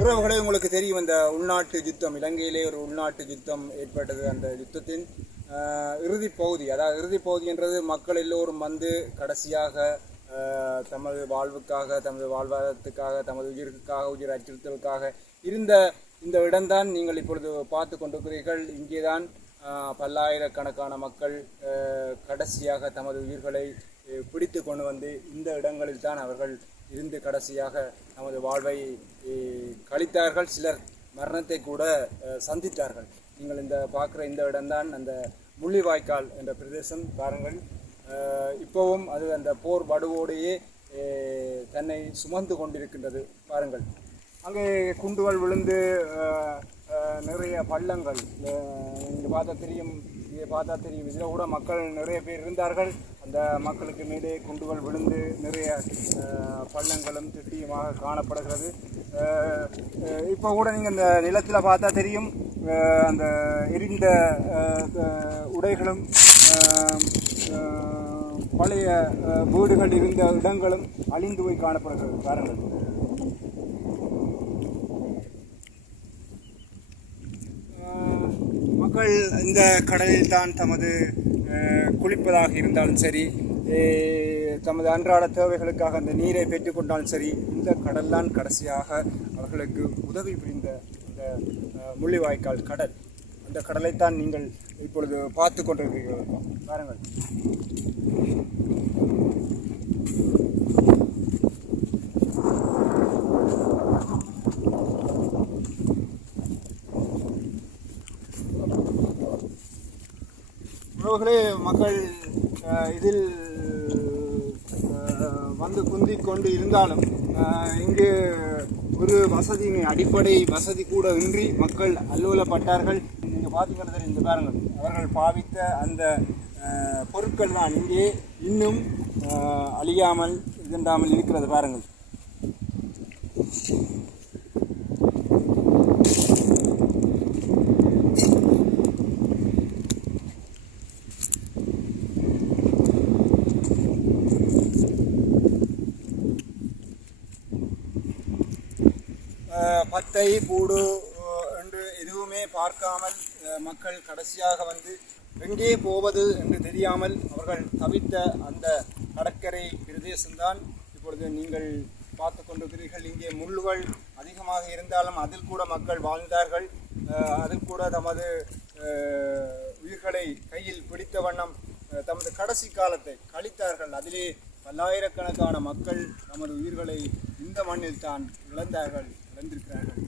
உறவுகளே, உங்களுக்கு தெரியும் இந்த உள்நாட்டு யுத்தம், இலங்கையிலே ஒரு உள்நாட்டு யுத்தம் ஏற்பட்டது. அந்த யுத்தத்தின் இறுதி பகுதி, அதாவது இறுதி பகுதி என்றது மக்கள் எல்லோரும் வந்து கடைசியாக தமது வாழ்வுக்காக, தமது வாழ்வாதாரத்துக்காக, தமது உயிருக்காக, உயிர் அச்சுறுத்தலுக்காக இருந்த இந்த இடம்தான் நீங்கள் இப்பொழுது பார்த்து கொண்டிருக்கிறீர்கள். இங்கேதான் பல்லாயிரக்கணக்கான மக்கள் கடைசியாக தமது உயிர்களை பிடித்து கொண்டு வந்து இந்த இடங்களில் தான் அவர்கள் இருந்து கடைசியாக நமது வாழ்வை கழித்தார்கள். சிலர் மரணத்தை கூட சந்தித்தார்கள். நீங்கள் இந்த பார்க்குற இந்த இடம்தான் அந்த முள்ளிவாய்க்கால் என்ற பிரதேசம். பாருங்கள், இப்போவும் அது அந்த போர் வடுவோடையே தன்னை சுமந்து கொண்டிருக்கின்றது. பாருங்கள், அங்கே குண்டுகள் விழுந்து நிறைய பள்ளங்கள் இங்கே பார்த்தா தெரியும். இதில் கூட மக்கள் நிறைய பேர் இருந்தார்கள். அந்த மக்களுக்கு மேலே குண்டுகள் விழுந்து நிறைய பள்ளங்களும் திட்டியுமாக காணப்படுகிறது. இப்போ கூட நீங்கள் இந்த நிலத்தில் பார்த்தா தெரியும், அந்த எரிந்த உடைகளும் பழைய வீடுகள் இருந்த இடங்களும் அழிந்து போய் காணப்படுகிறது. பாருங்கள், மக்கள் இந்த கடலில் தான் தமது குளிப்பதாக இருந்தாலும் சரி, தமது அன்றாட தேவைகளுக்காக அந்த நீரை பெற்றுக்கொண்டாலும் சரி, இந்த கடல்தான் கடைசியாக அவர்களுக்கு உதவி புரிந்த இந்த முள்ளிவாய்க்கால் கடல். அந்த கடலைத்தான் நீங்கள் இப்பொழுது பார்த்து கொண்டிருக்கிறீர்கள். பாருங்கள், உறவுகளே, மக்கள் இதில் வந்து குந்திக் கொண்டு இருந்தாலும் இங்கு ஒரு வசதியுமே, அடிப்படை வசதி கூட இன்றி மக்கள் அல்லோலப்பட்டார்கள். நீங்கள் பார்த்தீங்கன்னா இந்த பாருங்கள், அவர்கள் பாவித்த அந்த பொருட்கள் தான் இங்கே இன்னும் அழியாமல் இதண்டாமல் இருக்கிறது. பாருங்கள், பத்தை கூடு என்று எதுவுமே பார்க்காமல் மக்கள் கடைசியாக வந்து எங்கே போவது என்று தெரியாமல் அவர்கள் தவித்த அந்த கடற்கரை பிரதேசம்தான் இப்பொழுது நீங்கள் பார்த்து கொண்டிருக்கிறீர்கள். இங்கே முள்ளுகள் அதிகமாக இருந்தாலும் அதில் கூட மக்கள் வாழ்ந்தார்கள். அதில் கூட தமது உயிர்களை கையில் பிடித்த வண்ணம் தமது கடைசி காலத்தை கழித்தார்கள். அதிலே பல்லாயிரக்கணக்கான மக்கள் நமது உயிர்களை இந்த மண்ணில் தான் இழந்திருக்கிறார்கள்.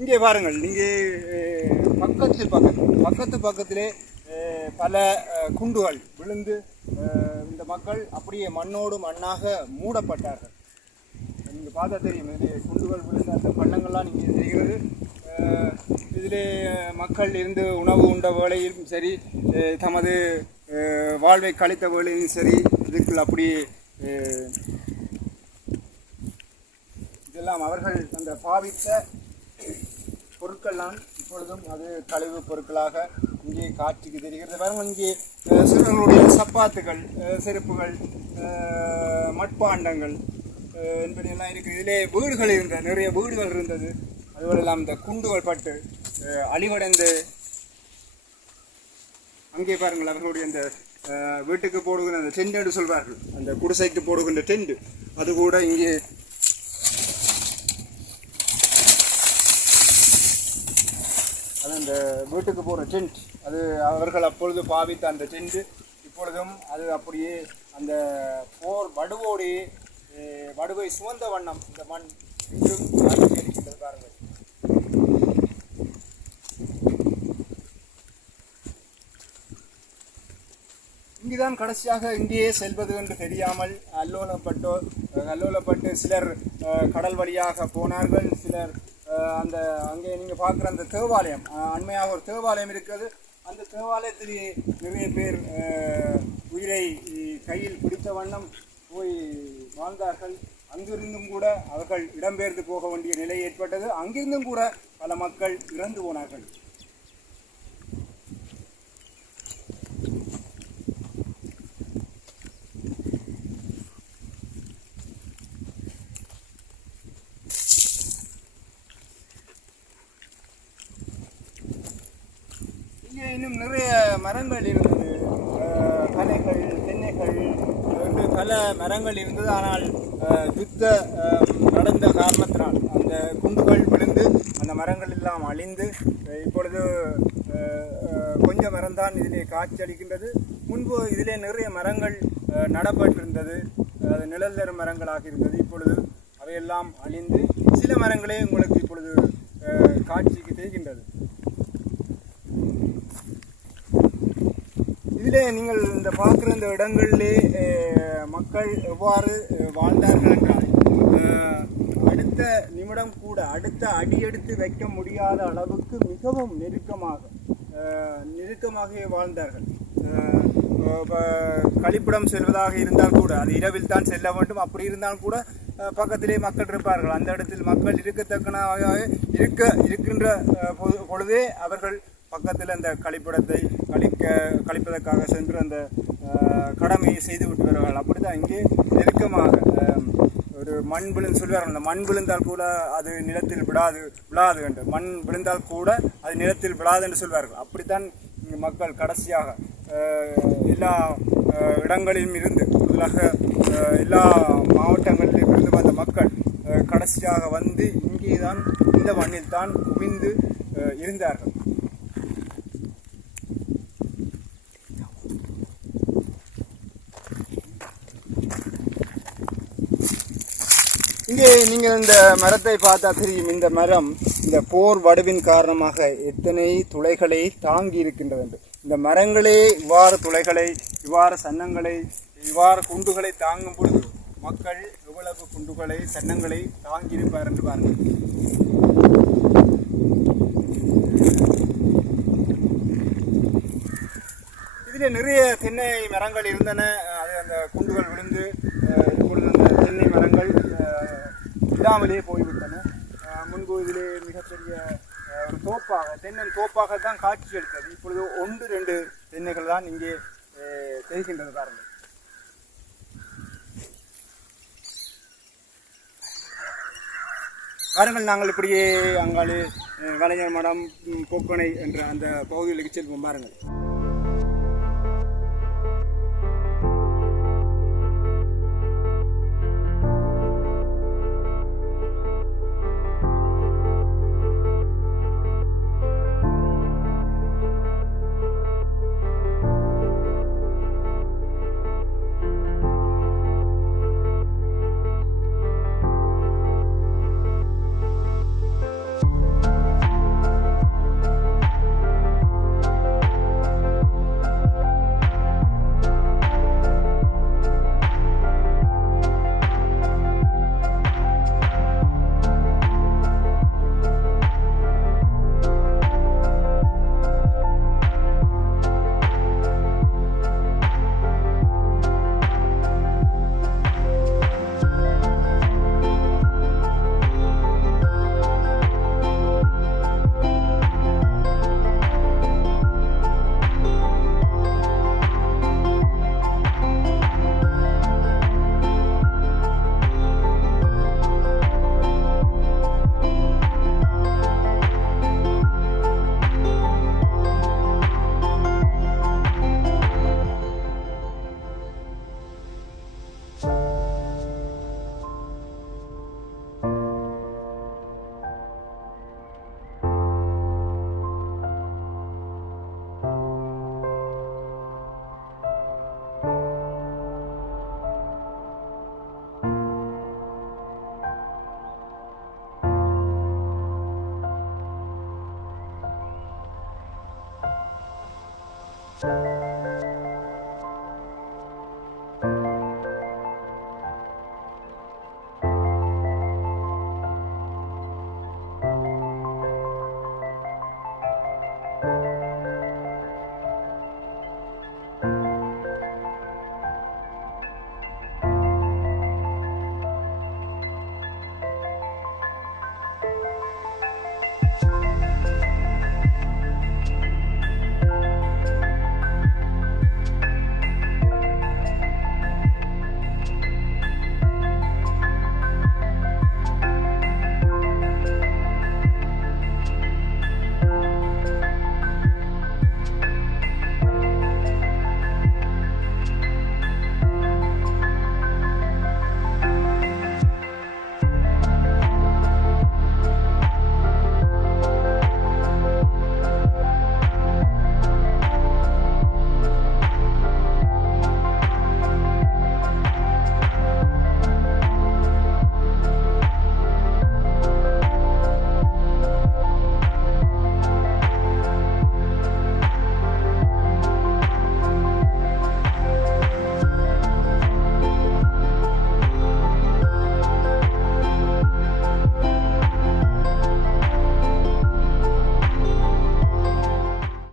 இங்கே பாருங்கள், இங்கே பக்கத்திலே பல குண்டுகள் விழுந்து இந்த மக்கள் அப்படியே மண்ணோடு மண்ணாக மூடப்பட்டார்கள். நீங்கள் பார்த்தா தெரியும், இதிலே குண்டுகள் விழுந்த அந்த பள்ளங்கள்லாம் இங்கே தெரிகிறது. இதிலே மக்கள் இருந்து உணவு உண்ட வேளையிலும் சரி, தமது வாழ்வை கழித்த வேளையிலும் சரி, இதுக்குள் அப்படி இதெல்லாம் அவர்கள் அந்த பாவித்த பொருட்கள்லாம் இப்பொழுதும் அது கழிவு பொருட்களாக இங்கே காட்சிக்கு தெரிகிறது. பாருங்கள், இங்கே சிறுவர்களுடைய சப்பாத்துகள், செருப்புகள், மட்பாண்டங்கள் என்பதெல்லாம் இருக்குது. இதிலே வீடுகள் இருந்தது, நிறைய வீடுகள் இருந்தது. அதுவெல்லாம் இந்த குண்டுகள் பட்டு அழிவடைந்து அங்கே பாருங்கள், அவர்களுடைய இந்த வீட்டுக்கு போடுகிற அந்த டென்ட் என்று சொல்வார்கள், அந்த குடிசைக்கு போடுகின்ற டென்ட், அது கூட இங்கே அது அந்த வீட்டுக்கு போகிற டென்ட், அது அவர்கள் அப்பொழுது பாவித்த அந்த டென்ட் இப்பொழுதும் அது அப்படியே அந்த போர் வடுவோடையே வடுவை சுமந்த வண்ணம் இந்த மண் இன்றும் காட்சி அளிக்கின்றது. பாருங்கள், இங்குதான் கடைசியாக இங்கேயே செல்வது என்று தெரியாமல் அல்லோலப்பட்டு சிலர் கடல் வழியாக போனார்கள். சிலர் அந்த அங்கே நீங்கள் பார்க்குற அந்த தேவாலயம், அண்மையாக ஒரு தேவாலயம் இருக்கிறது. அந்த தேவாலயத்திலே நிறைய பேர் உயிரை கையில் பிடித்த வண்ணம் போய் வாழ்ந்தார்கள். அங்கிருந்தும் கூட அவர்கள் இடம்பெயர்ந்து போக வேண்டிய நிலை ஏற்பட்டது. அங்கிருந்தும் கூட பல மக்கள் இறந்து போனார்கள். இங்கே இன்னும் நிறைய மரங்கள் இருந்தது, கலைகள், தென்னைகள் என்று பல மரங்கள் இருந்தது. ஆனால் யுத்த நடந்த காரணத்தினால் அந்த குண்டுகள் விழுந்து அந்த மரங்கள் எல்லாம் அழிந்து இப்பொழுது கொஞ்சம் மரம்தான் இதிலே காட்சியளிக்கின்றது. முன்பு இதிலே நிறைய மரங்கள் நடப்பட்டிருந்தது, அது நிழல் தரும் மரங்களாக இருந்தது. இப்பொழுது அவையெல்லாம் அழிந்து சில மரங்களே உங்களுக்கு இப்பொழுது காட்சிக்கு தெரிகின்றது. இதிலே நீங்கள் இந்த பார்க்குற இந்த இடங்களிலே மக்கள் எவ்வாறு வாழ்ந்தார்கள் என்றால் அடுத்த நிமிடம் கூட அடுத்த அடி எடுத்து வைக்க முடியாத அளவுக்கு மிகவும் நெருக்கமாகவே வாழ்ந்தார்கள். கழிப்பிடம் செல்வதாக இருந்தால் கூட அது இரவில் தான் செல்ல வேண்டும். அப்படி இருந்தாலும் கூட பக்கத்திலே மக்கள் இருப்பார்கள். அந்த இடத்தில் மக்கள் இருக்கத்தக்கனாக இருக்கின்ற பொழுதே அவர்கள் பக்கத்தில் அந்த கழிப்பிடத்தை கழிப்பதற்காக சென்று அந்த கடமையை செய்து விட்டு வருவார்கள். அப்படி தான் இங்கே நெருக்கமாக ஒரு மண் விழுந்து சொல்வார்கள், அந்த மண் விழுந்தால் கூட அது நிலத்தில் விழாது என்று, மண் விழுந்தால் கூட அது நிலத்தில் விழாது என்று சொல்வார்கள். அப்படித்தான் இங்கே மக்கள் கடைசியாக எல்லா இடங்களிலும் இருந்து கூடுதலாக எல்லா மாவட்டங்களிலும் இருந்து வந்த மக்கள் கடைசியாக வந்து இங்கே தான் இந்த மண்ணில் தான் குவிந்து இருந்தார்கள். இங்கே நீங்கள் இந்த மரத்தை பார்த்தா தெரியும். இந்த மரம் இந்த போர் வடுவின் காரணமாக எத்தனை துளைகளை தாங்கி இருக்கின்றது என்று. இந்த மரங்களே இவ்வாறு துளைகளை, இவ்வாறு சன்னங்களை, இவ்வாறு குண்டுகளை தாங்கும் பொழுது மக்கள் எவ்வளவு குண்டுகளை, சன்னங்களை தாங்கி இருப்பார் என்று பாருங்கள். இதில் நிறைய தென்னை மரங்கள் இருந்தன. அது அந்த குண்டுகள் விழுந்து இப்பொழுது அந்த தென்னை மரங்கள் இல்லாமலே போய்விட்டன. முன்பு இதிலே மிகப்பெரிய ஒரு தென்னன் தோப்பாக தான் காட்சி எடுத்தது. இப்பொழுது 1-2 தென்னைகள் தான் இங்கே தெரிகின்றது பாருங்கள். பாருங்கள், நாங்கள் இப்படியே அங்காலே கலைஞர் மடம், கொக்கணை என்ற அந்த பகுதிகளுக்கு செல்வோம். பாருங்கள். Thank you.